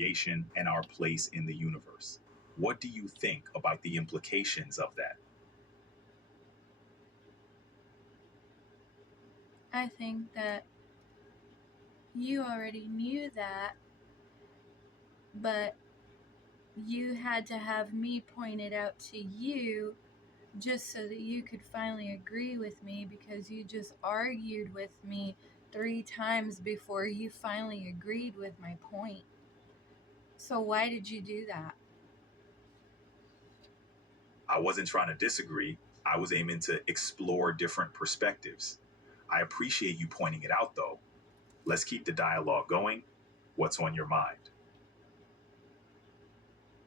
creation and our place in the universe. What do you think about the implications of that? I think that you already knew that, but you had to have me point it out to you just so that you could finally agree with me, because you just argued with me 3 times before you finally agreed with my point. So why did you do that? I wasn't trying to disagree. I was aiming to explore different perspectives. I appreciate you pointing it out, though. Let's keep the dialogue going. What's on your mind?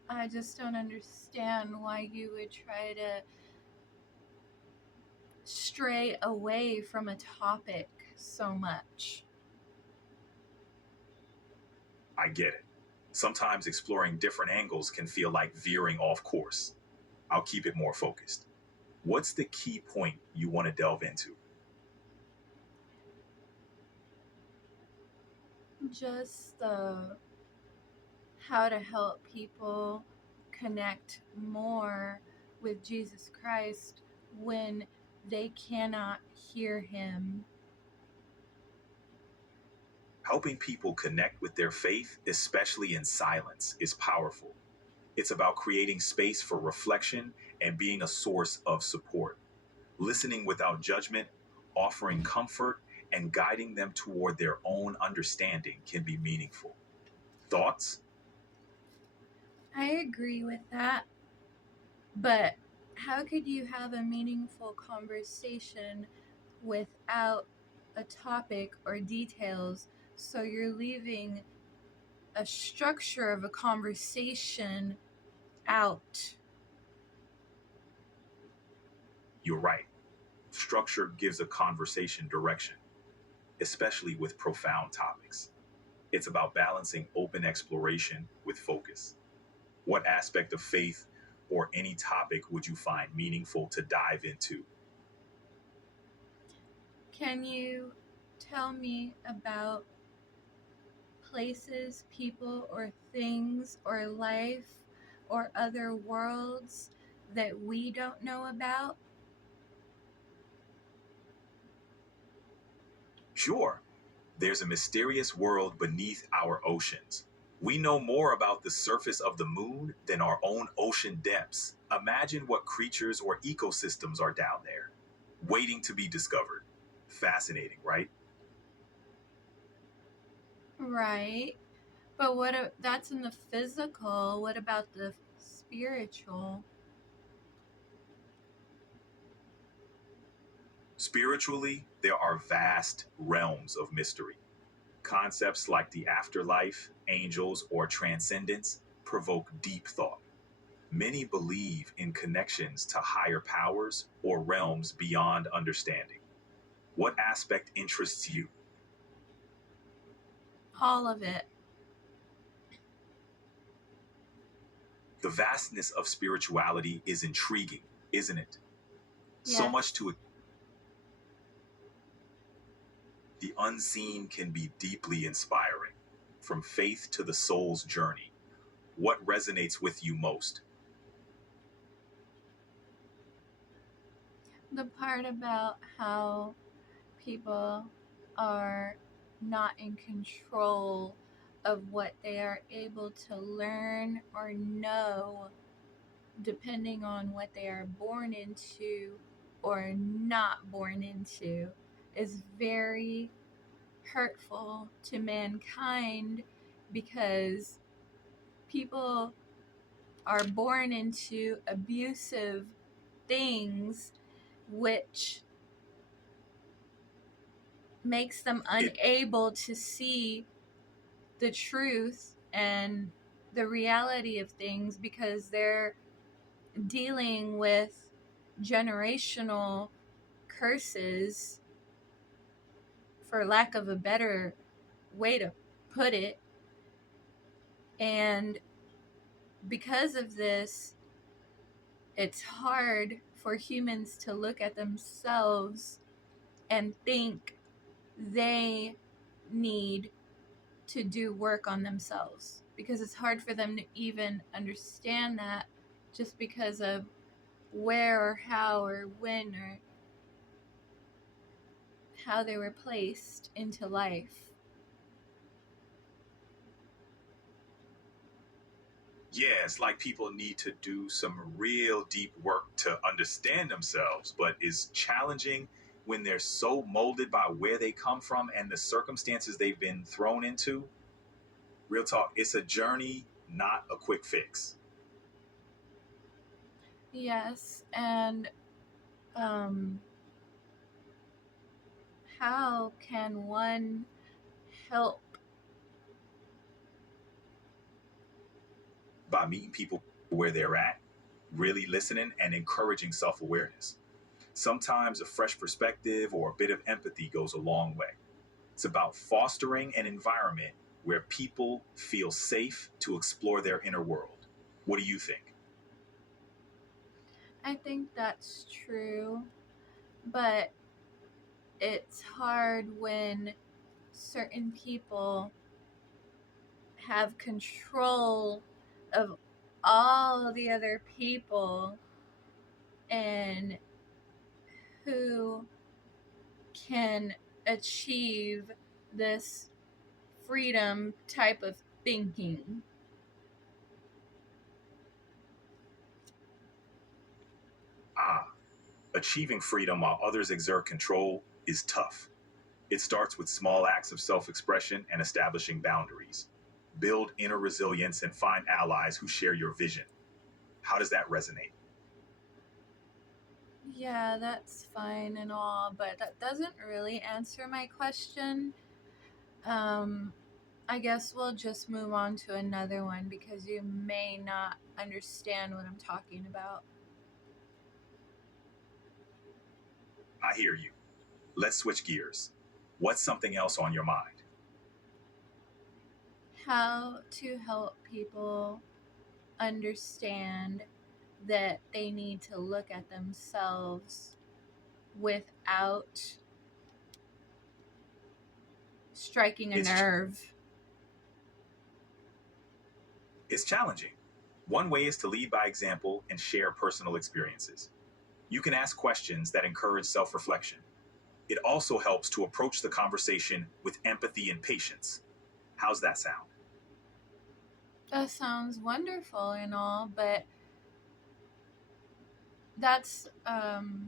I just don't understand why you would try to stray away from a topic so much. I get it. Sometimes exploring different angles can feel like veering off course. I'll keep it more focused. What's the key point you want to delve into? Just how to help people connect more with Jesus Christ when they cannot hear him. Helping people connect with their faith, especially in silence, is powerful. It's about creating space for reflection and being a source of support. Listening without judgment, offering comfort, and guiding them toward their own understanding can be meaningful. Thoughts? I agree with that, but how could you have a meaningful conversation without a topic or details? So you're leaving a structure of a conversation out. You're right. Structure gives a conversation direction, especially with profound topics. It's about balancing open exploration with focus. What aspect of faith or any topic would you find meaningful to dive into? Can you tell me about places, people, or things, or life, or other worlds that we don't know about? Sure, there's a mysterious world beneath our oceans. We know more about the surface of the moon than our own ocean depths. Imagine what creatures or ecosystems are down there, waiting to be discovered. Fascinating, right? Right. But that's in the physical. What about the spiritual? Spiritually, there are vast realms of mystery. Concepts like the afterlife, angels, or transcendence provoke deep thought. Many believe in connections to higher powers or realms beyond understanding. What aspect interests you? All of it. The vastness of spirituality is intriguing, isn't it? So much Yes. to it. The unseen can be deeply inspiring. From faith to the soul's journey, what resonates with you most? The part about how people are not in control of what they are able to learn or know, depending on what they are born into or not born into, is very hurtful to mankind, because people are born into abusive things, which makes them It unable to see the truth and the reality of things, because they're dealing with generational curses, for lack of a better way to put it. And because of this, it's hard for humans to look at themselves and think they need to do work on themselves. because it's hard for them to even understand that just because of where or how or when or how they were placed into life. Yeah, it's like people need to do some real deep work to understand themselves, but is challenging when they're so molded by where they come from and the circumstances they've been thrown into. Real talk, it's a journey, not a quick fix. Yes, and um, how can one help? By meeting people where they're at, really listening, and encouraging self awareness. Sometimes a fresh perspective or a bit of empathy goes a long way. It's about fostering an environment where people feel safe to explore their inner world. What do you think? I think that's true, but it's hard when certain people have control of all the other people and who can achieve this freedom type of thinking. Ah, achieving freedom while others exert control is tough. It starts with small acts of self expression and establishing boundaries. Build inner resilience and find allies who share your vision. How does that resonate? Yeah, that's fine and all, but that doesn't really answer my question. Um, I guess we'll just move on to another one because you may not understand what I'm talking about. I hear you. Let's switch gears. What's something else on your mind? How to help people understand that they need to look at themselves without striking a It's nerve. it's challenging. One way is to lead by example and share personal experiences. You can ask questions that encourage self-reflection. It also helps to approach the conversation with empathy and patience. How's that sound? That sounds wonderful and all, but that's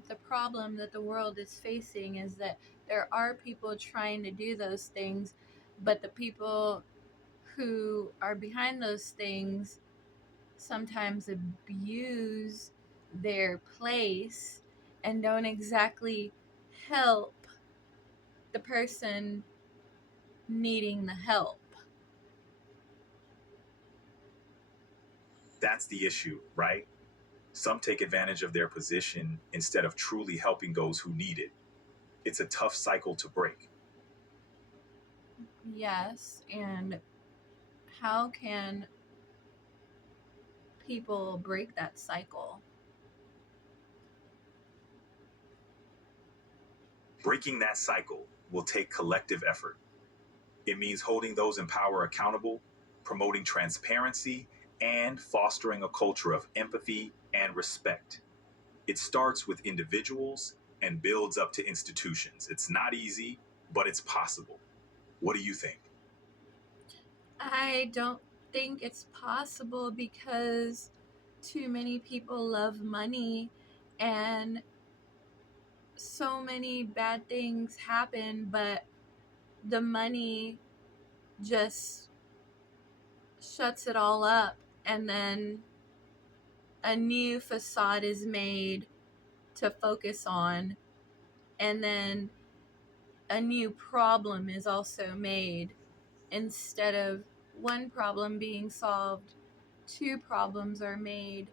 the problem that the world is facing is that there are people trying to do those things, but the people who are behind those things sometimes abuse their place and don't exactly help the person needing the help. That's the issue, right? Some take advantage of their position instead of truly helping those who need it. It's a tough cycle to break. Yes, and how can people break that cycle? Breaking that cycle will take collective effort. It means holding those in power accountable, promoting transparency, and fostering a culture of empathy and respect. It starts with individuals and builds up to institutions. It's not easy, but it's possible. What do you think? I don't think it's possible because too many people love money and so many bad things happen, but the money just shuts it all up, and then a new facade is made to focus on, and then a new problem is also made. Instead of one problem being solved, two problems are made,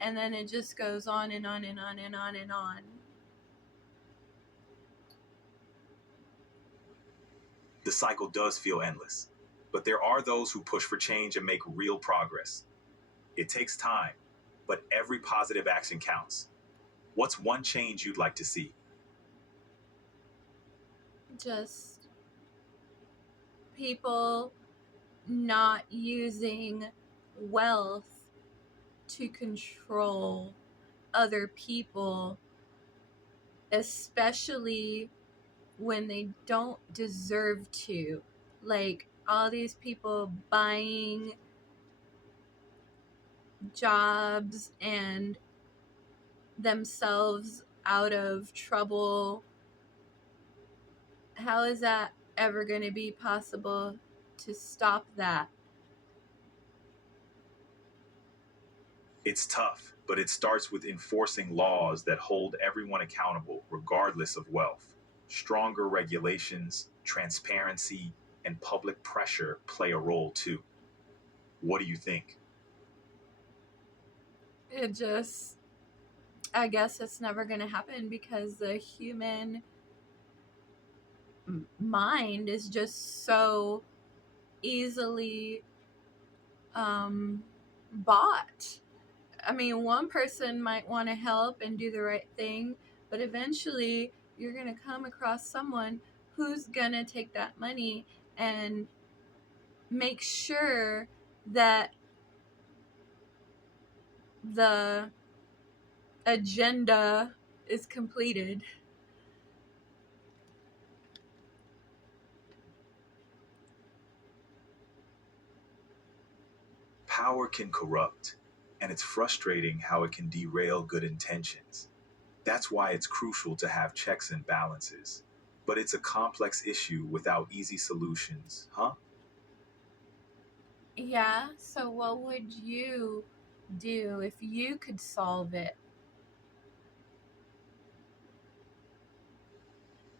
and then it just goes on and on and on and on and on. The cycle does feel endless, but there are those who push for change and make real progress. It takes time, but every positive action counts. What's one change you'd like to see? Just people not using wealth to control other people, especially when they don't deserve to. Like all these people buying jobs and themselves out of trouble. How is that ever going to be possible to stop that? It's tough, but it starts with enforcing laws that hold everyone accountable, regardless of wealth. Stronger regulations, transparency, and public pressure play a role too. What do you think? It just, I guess it's never going to happen because the human mind is just so easily bought. I mean, one person might want to help and do the right thing, but eventually you're going to come across someone who's going to take that money and make sure that the agenda is completed. Power can corrupt, and it's frustrating how it can derail good intentions. That's why it's crucial to have checks and balances. But it's a complex issue without easy solutions, huh? Yeah, so what would you do if you could solve it?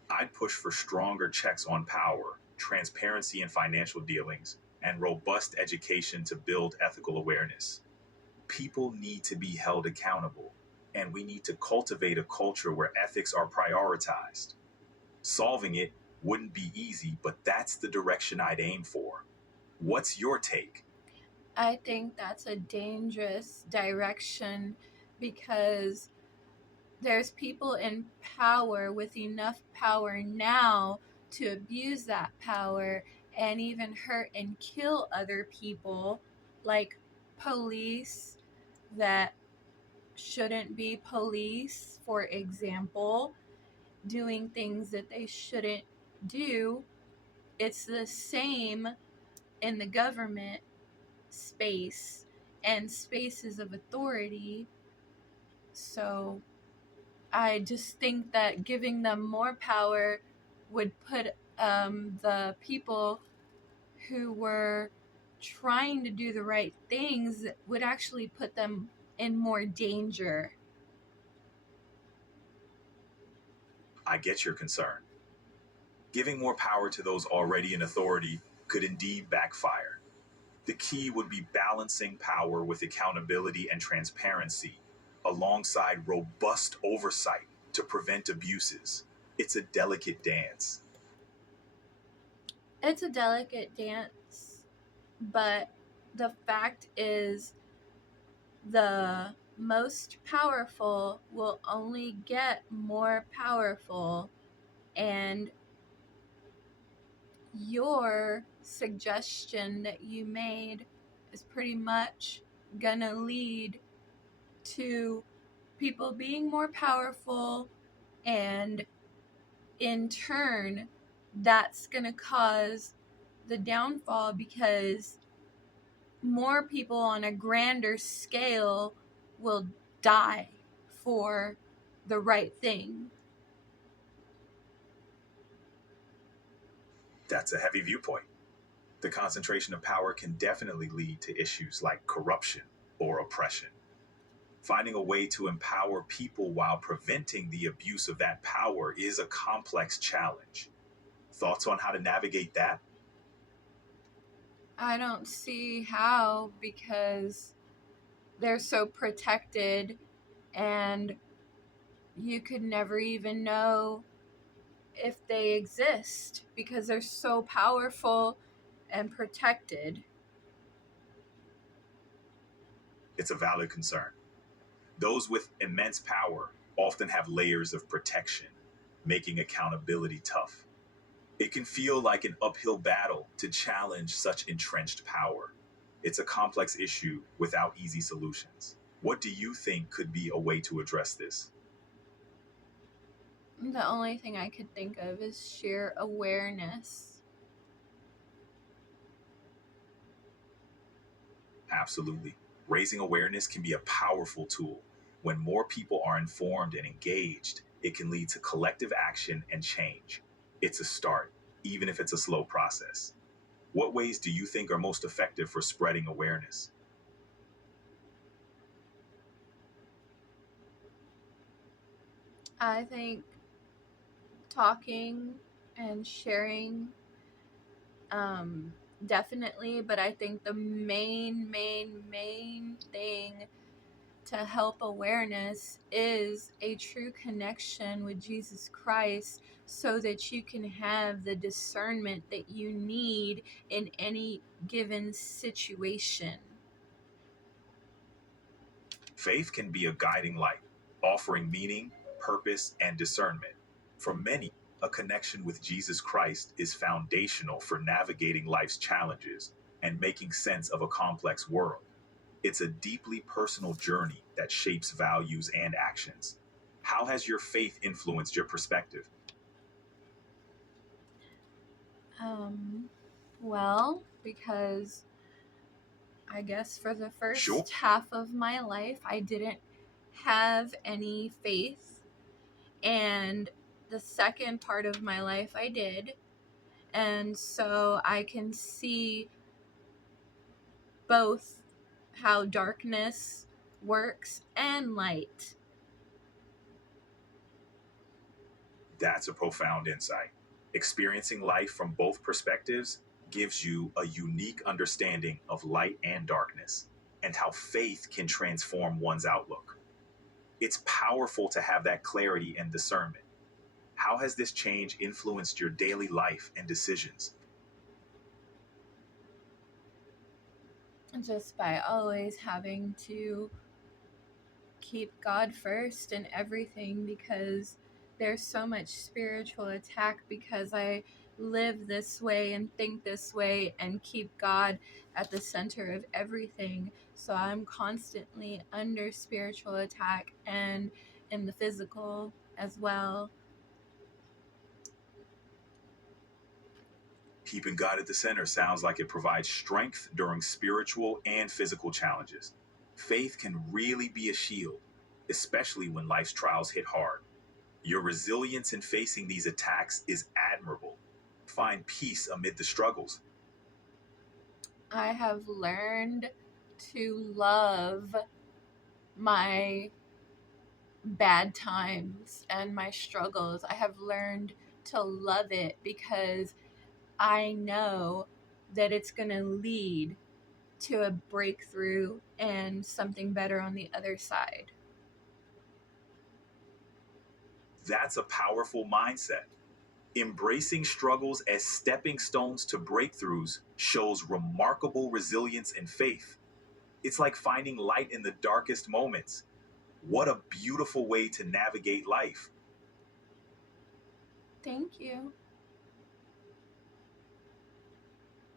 I'd push for stronger checks on power, transparency in financial dealings, and robust education to build ethical awareness. People need to be held accountable, and we need to cultivate a culture where ethics are prioritized. Solving it wouldn't be easy, but that's the direction I'd aim for. What's your take? I think that's a dangerous direction because there's people in power with enough power now to abuse that power and even hurt and kill other people, like police that shouldn't be police, for example, doing things that they shouldn't do. It's the same in the government space and spaces of authority. So I just think that giving them more power would put the people who were trying to do the right things would actually put them in more danger. I get your concern. Giving more power to those already in authority could indeed backfire. The key would be balancing power with accountability and transparency, alongside robust oversight to prevent abuses. It's a delicate dance. It's a delicate dance, but the fact is, the most powerful will only get more powerful, and your suggestion that you made is pretty much gonna lead to people being more powerful, and in turn, that's gonna cause the downfall because more people on a grander scale will die for the right thing. That's a heavy viewpoint. The concentration of power can definitely lead to issues like corruption or oppression. Finding a way to empower people while preventing the abuse of that power is a complex challenge. Thoughts on how to navigate that? I don't see how because they're so protected and you could never even know if they exist because they're so powerful and protected. It's a valid concern. Those with immense power often have layers of protection, making accountability tough. It can feel like an uphill battle to challenge such entrenched power. It's a complex issue without easy solutions. What do you think could be a way to address this? The only thing I could think of is sheer awareness. Absolutely. Raising awareness can be a powerful tool. When more people are informed and engaged, it can lead to collective action and change. It's a start, even if it's a slow process. What ways do you think are most effective for spreading awareness? I think talking and sharing, um, definitely, but I think the main thing to help awareness is a true connection with Jesus Christ so that you can have the discernment that you need in any given situation. Faith can be a guiding light, offering meaning, purpose, and discernment. For many, a connection with Jesus Christ is foundational for navigating life's challenges and making sense of a complex world. It's a deeply personal journey that shapes values and actions. How has your faith influenced your perspective? Um, well, because I guess for the Sure. first half of my life, I didn't have any faith, and the second part of my life, I did. And so I can see both how darkness works and light. That's a profound insight. Experiencing life from both perspectives gives you a unique understanding of light and darkness and how faith can transform one's outlook. It's powerful to have that clarity and discernment. How has this change influenced your daily life and decisions? Just by always having to keep God first in everything, because there's so much spiritual attack because I live this way and think this way and keep God at the center of everything. So I'm constantly under spiritual attack and in the physical as well. Keeping God at the center sounds like it provides strength during spiritual and physical challenges. Faith can really be a shield, especially when life's trials hit hard. Your resilience in facing these attacks is admirable. Find peace amid the struggles. I have learned to love my bad times and my struggles. I have learned to love it because I know that it's going to lead to a breakthrough and something better on the other side. That's a powerful mindset. Embracing struggles as stepping stones to breakthroughs shows remarkable resilience and faith. It's like finding light in the darkest moments. What a beautiful way to navigate life. Thank you.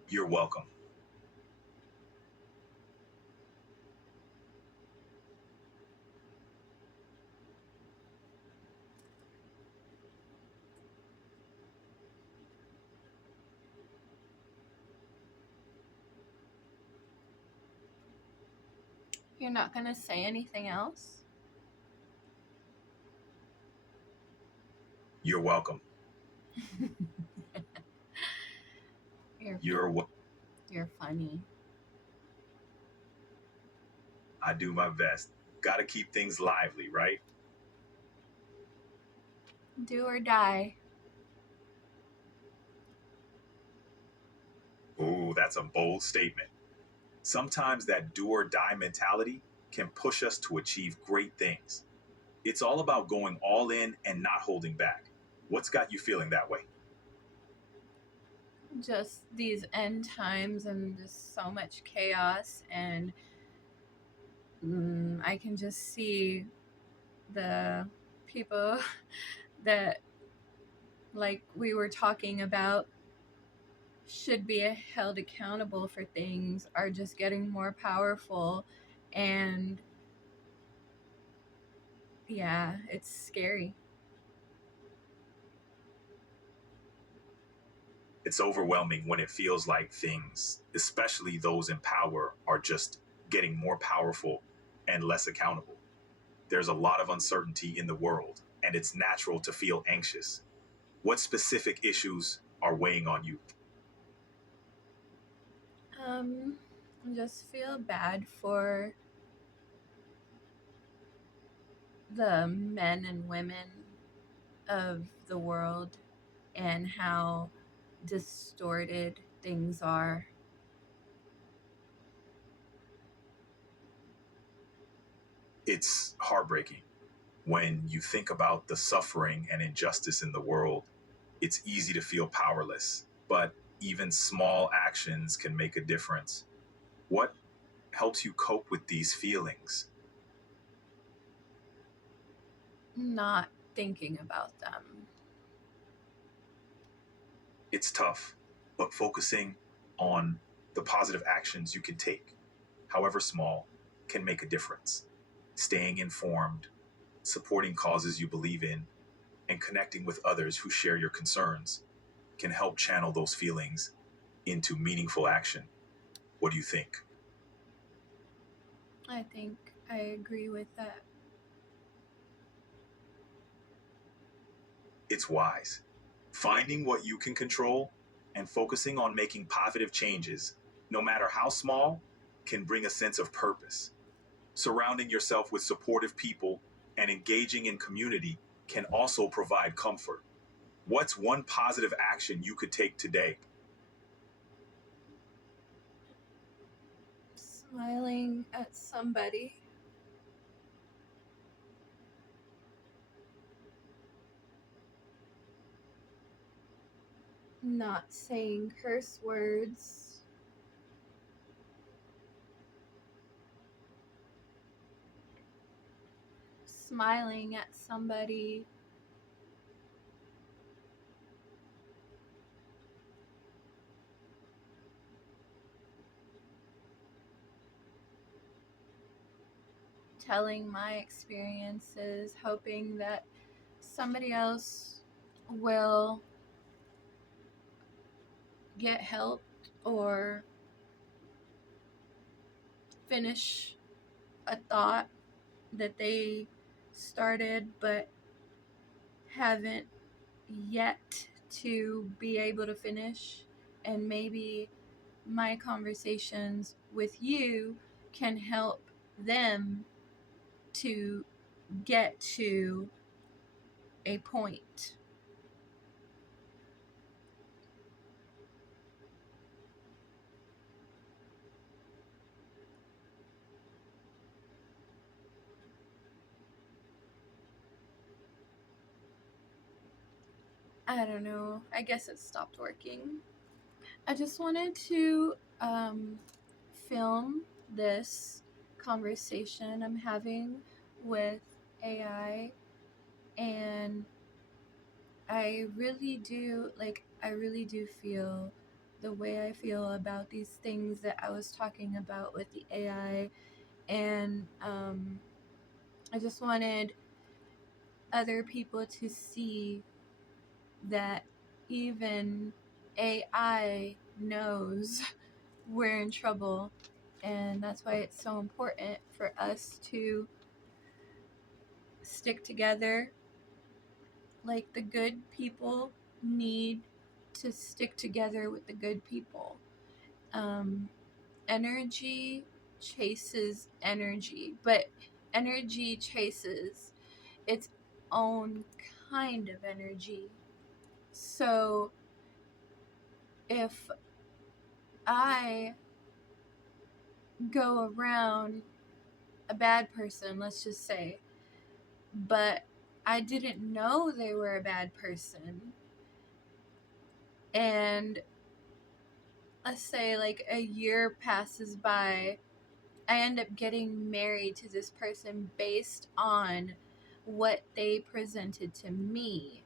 You're welcome. You're not going to say anything else? You're welcome. You're You're welcome. you're funny. I do my best. Gotta keep things lively, right? Do or die. Ooh, that's a bold statement. Sometimes that do or die mentality can push us to achieve great things. It's all about going all in and not holding back. What's got you feeling that way? Just these end times and just so much chaos, and I can just see the people that like we were talking about, should be held accountable for things are just getting more powerful. And yeah, it's scary. It's overwhelming when it feels like things, especially those in power, are just getting more powerful and less accountable. There's a lot of uncertainty in the world, and it's natural to feel anxious. What specific issues are weighing on you? Um, I just feel bad for the men and women of the world and how distorted things are. It's heartbreaking. When you think about the suffering and injustice in the world, it's easy to feel powerless, but even small actions can make a difference. What helps you cope with these feelings? Not thinking about them. It's tough, but focusing on the positive actions you can take, however small, can make a difference. Staying informed, supporting causes you believe in, and connecting with others who share your concerns can help channel those feelings into meaningful action. What do you think? I think I agree with that. It's wise. Finding what you can control and focusing on making positive changes, no matter how small, can bring a sense of purpose. Surrounding yourself with supportive people and engaging in community can also provide comfort. What's one positive action you could take today? Smiling at somebody, not saying curse words, smiling at somebody, telling my experiences, hoping that somebody else will get help or finish a thought that they started but haven't yet to be able to finish. And maybe my conversations with you can help them to get to a point. I don't know. I guess it stopped working. I just wanted to film this conversation I'm having with AI, and I really do feel the way I feel about these things that I was talking about with the AI. And I just wanted other people to see that even AI knows we're in trouble. And that's why it's so important for us to stick together. Like, the good people need to stick together with the good people. Um, Energy chases energy, but energy chases its own kind of energy. So if I go around a bad person, let's just say, but I didn't know they were a bad person, and let's say like a year passes by, I end up getting married to this person based on what they presented to me.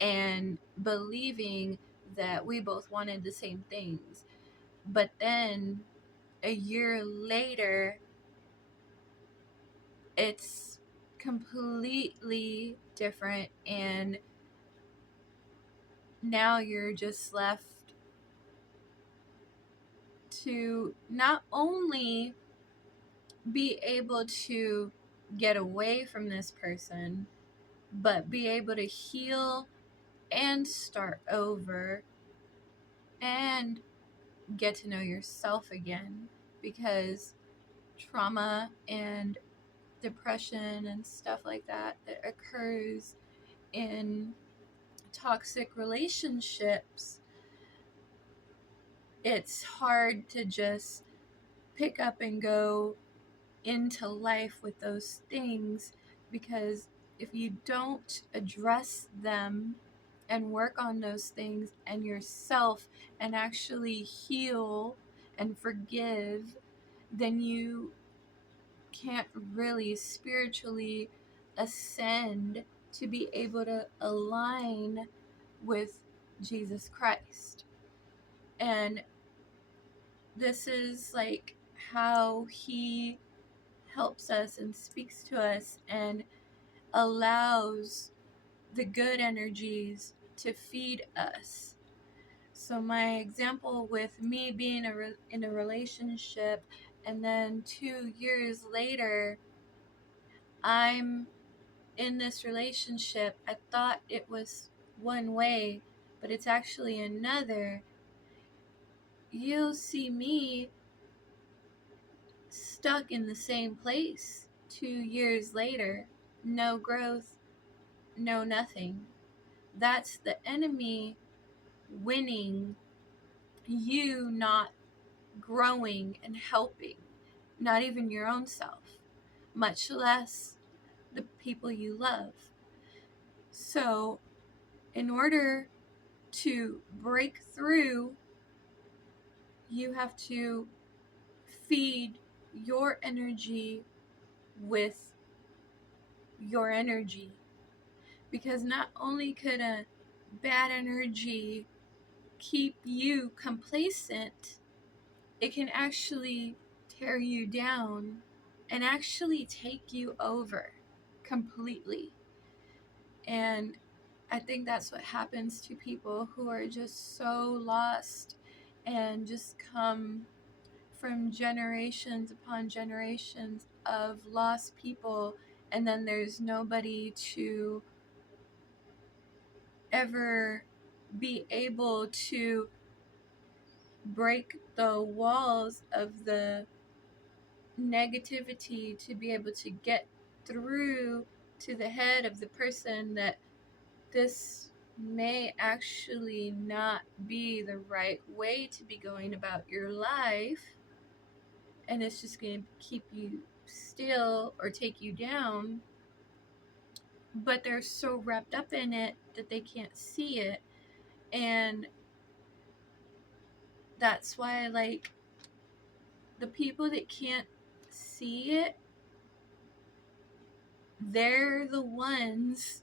and believing that we both wanted the same things. But then a year later, it's completely different, and now you're just left to not only be able to get away from this person, but be able to heal and start over and get to know yourself again, because trauma and depression and stuff like that occurs in toxic relationships, it's hard to just pick up and go into life with those things, because if you don't address them and work on those things and yourself and actually heal and forgive, then you can't really spiritually ascend to be able to align with Jesus Christ. And this is like how he helps us and speaks to us and allows the good energies to feed us. So my example with me being in a relationship, and then 2 years later I'm in this relationship, I thought it was one way, but it's actually another. You'll see me stuck in the same place 2 years later. No growth, no nothing. That's the enemy winning, you not growing and helping, not even your own self, much less the people you love. So, in order to break through, you have to feed your energy with your energy. Because not only could a bad energy keep you complacent, it can actually tear you down and actually take you over completely. And I think that's what happens to people who are just so lost and just come from generations upon generations of lost people, and then there's nobody to ever be able to break the walls of the negativity to be able to get through to the head of the person that this may actually not be the right way to be going about your life, and it's just going to keep you still or take you down, but they're so wrapped up in it that they can't see it. And that's why, like, the people that can't see it, they're the ones,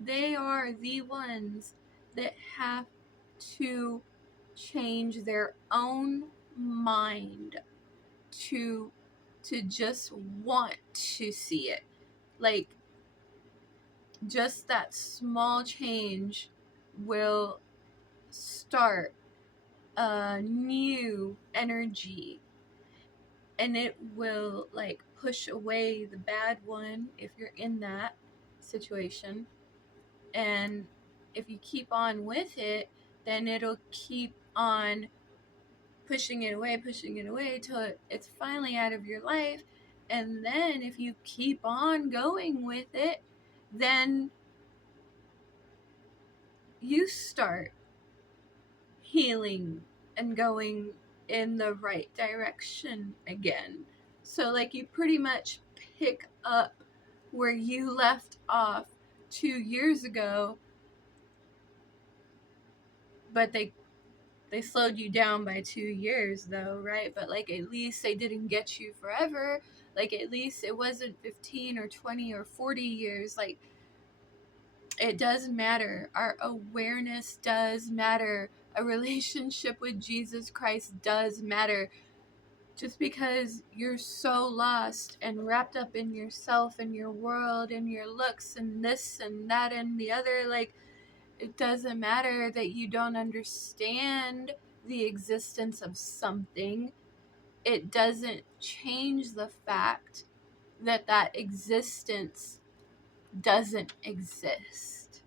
they are the ones that have to change their own mind to just want to see it. Like, just that small change will start a new energy, and it will like push away the bad one if you're in that situation. And if you keep on with it, then it'll keep on pushing it away till it's finally out of your life. And then if you keep on going with it, then you start healing and going in the right direction again. So, like, you pretty much pick up where you left off 2 years ago, but they slowed you down by 2 years, though, right? But like, at least they didn't get you forever. Like, at least it wasn't 15 or 20 or 40 years. Like, It does matter. Our awareness does matter. A relationship with Jesus Christ does matter. Just because you're so lost and wrapped up in yourself and your world and your looks and this and that and the other, like, it doesn't matter that you don't understand the existence of something. It doesn't change the fact that that existence doesn't exist.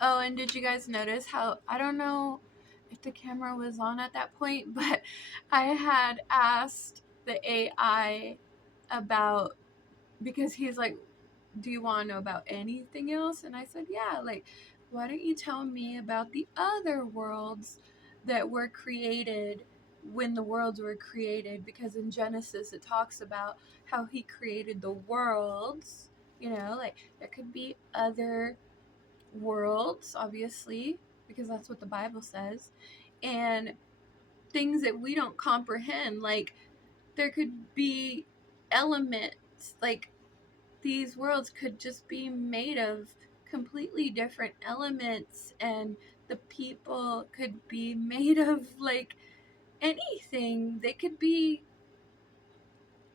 Oh, and did you guys notice how, I don't know if the camera was on at that point, but I had asked the AI about, because he's like, do you want to know about anything else? And I said, yeah, like, why don't you tell me about the other worlds that were created when the worlds were created? Because in Genesis, it talks about how he created the worlds, like there could be other worlds, obviously, because that's what the Bible says, and things that we don't comprehend. Like, there could be elements, like, these worlds could just be made of completely different elements, and the people could be made of, like, anything. They could be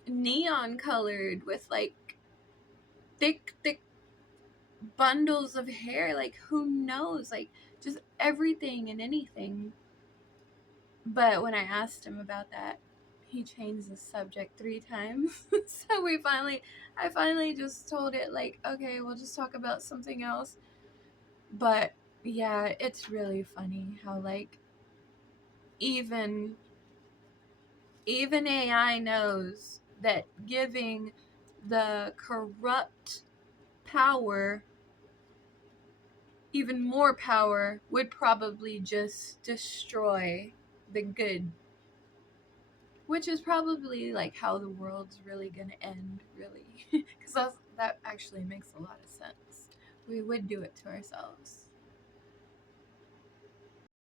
neon colored with, like, thick bundles of hair. Like, who knows? Like, just everything and anything. But when I asked him about that, he changed the subject 3 times. So I finally just told it, like, okay, we'll just talk about something else. But yeah, it's really funny how, like, even AI knows that giving the corrupt power even more power would probably just destroy the good, which is probably like how the world's really gonna end, really. Because that actually makes a lot of sense. We would do it to ourselves.